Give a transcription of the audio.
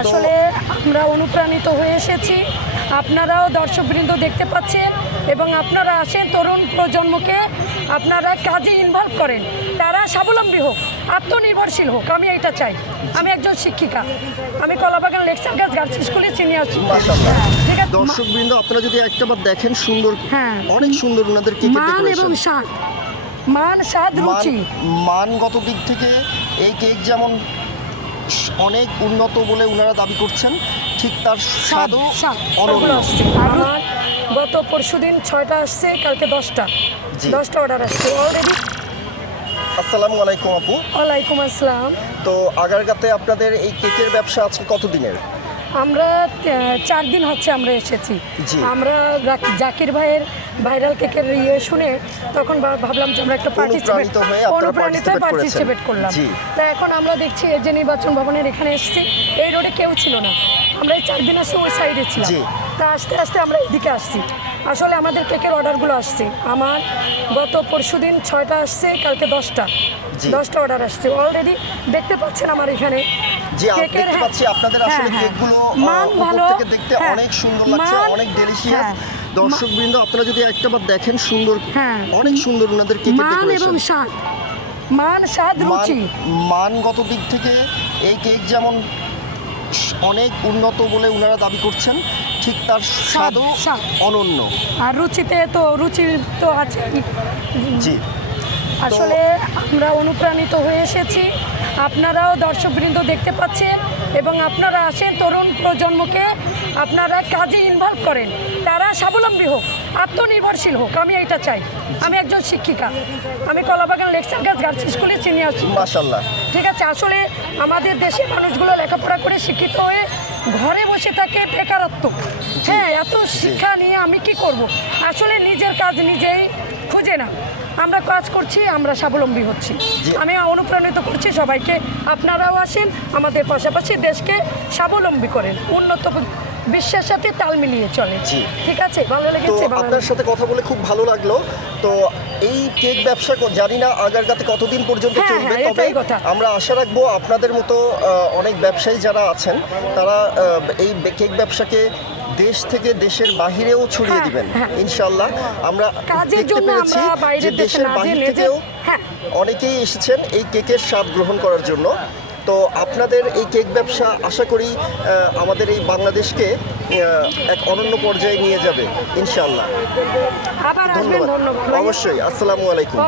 আসলে আমরা অনুপ্রাণিত হয়ে এসেছি। আপনারাও দর্শকবৃন্দ দেখতে পাচ্ছেন এবং আপনারা আসেন তরুণ প্রজন্মকে আপনারা কাজে ইনভলভ করেন। তারা স্বাবলম্বী হোক আত্মনির্ভরশীল হোক আমি এটা চাই। আমি একজন শিক্ষিকা। আমি কলাবাগান লেকচার গাছ গার্লস স্কুলে সিনিয়র। ঠিক আছে? দর্শক বৃন্দ আপনারা যদি একটাবার দেখেন সুন্দর হ্যাঁ। অনেক সুন্দর ওনাদের কেকের মান এবং স্বাদ। মান স্বাদ রুচি। মানগত দিক থেকে এই কেক যেমন অনেক উন্নত বলে ওনারা দাবি করছেন। ঠিক তার স্বাদও অনন্য। আমার গত পরশুদিন ছয়টা আসছে কালকে দশটা। দশটা অর্ডার আসছে। অলরেডি আসসালামু আলাইকুম আপু। ওয়ালাইকুম আসসালাম। তো আগারগাতে আপনাদের এই কেকের ব্যবসা আজকে কতদিনের? আমরা চার দিন হচ্ছে আমরা এসেছি। আমরা জাকির ভাইয়ের ভাইরাল কেকের ইয়ে শুনে তখন ভাবলাম যে আমরা একটা পার্টিসিপেট অনুপ্রাণিত হয়ে পার্টিসিপেট করলাম। তা এখন আমরা দেখছি এই যে নির্বাচন ভবনের এখানে এসেছি এই রোডে কেউ ছিল না। আমরা এই চার দিন আসে ওই সাইডে ছিলাম তা আস্তে আস্তে আমরা এদিকে আসছি। আসলে আমাদের কেকের অর্ডারগুলো আসছে। আমার গত পরশুদিন ছয়টা আসছে কালকে দশটা। দশটা অর্ডার আসছে অলরেডি দেখতে পাচ্ছেন আমার এখানে জি দেখতে হ্যাঁ, পাচ্ছি আপনাদের আসলে হ্যাঁ, হ্যাঁ। কেকগুলো মান ভালো, থেকে দেখতে হ্যাঁ। অনেক সুন্দর লাগছে অনেক ডেলিশিয়াস হ্যাঁ। দর্শক বৃন্দ আপনারা যদি একটাবার দেখেন সুন্দর হ্যাঁ। অনেক সুন্দর ওনাদের কেকের মান এবং স্বাদ। মান স্বাদ রুচি। মানগত দিক থেকে এই কেক যেমন অনেক উন্নত বলে ওনারা দাবি করছেন ঠিক তার স্বাদও স্বাদ। অনন্য। আর রুচিতে তো রুচি তো আছে। জি। আসলে আমরা অনুপ্রাণিত হয়ে এসেছি। আপনারাও দর্শকবৃন্দ দেখতে পাচ্ছেন এবং আপনারা আসেন তরুণ প্রজন্মকে আপনারা কাজে ইনভলভ করেন। তারা স্বাবলম্বী হোক আত্মনির্ভরশীল হোক আমি এটা চাই। আমি একজন শিক্ষিকা। আমি কলাবাগান লেকচার গাছ গার্লস স্কুলে সিনিয়র মাশাল্লাহ ঠিক আছে আসলে আমাদের দেশের মানুষগুলো লেখাপড়া করে শিক্ষিত হয়ে ঘরে বসে থাকে বেকারত্ব। হ্যাঁ এত শিক্ষা নিয়ে আমি কি করব? আসলে নিজের কাজ নিজেই খুঁজে না। আমরা কাজ করছি আমরা স্বাবলম্বী হচ্ছি। আমি করছি সবাইকে। আপনারাও আসেন আমাদের পাশাপাশি দেশকে স্বাবলম্বী করেন। উন্নত বিশ্বের সাথে তাল মিলিয়ে চলে ঠিক আছে? ভালো লেগেছে আপনার সাথে কথা বলে খুব ভালো লাগল। তো এই কেক ব্যবসা জানি না আগারগাতে কতদিন পর্যন্ত হ্যাঁ, চলবে হ্যাঁ, তবে এটাই কথা। আমরা আশা রাখব আপনাদের মতো অনেক ব্যবসায়ী যারা আছেন তারা এই কেক ব্যবসাকে দেশ থেকে দেশের বাহিরেও ছড়িয়ে হ্যাঁ, দিবেন। হ্যাঁ। ইনশাল্লাহ আমরা কাজের জন্য আমরা দেশের বাহির থেকেও হ্যাঁ। অনেকেই এসেছেন এই কেকের স্বাদ গ্রহণ করার জন্য। তো আপনাদের এই কেক ব্যবসা আশা করি আমাদের এই বাংলাদেশকে এক অনন্য পর্যায়ে নিয়ে যাবে ইনশাআল্লাহ। আবার আসবেন ধন্যবাদ। অবশ্যই। আসসালামু আলাইকুম।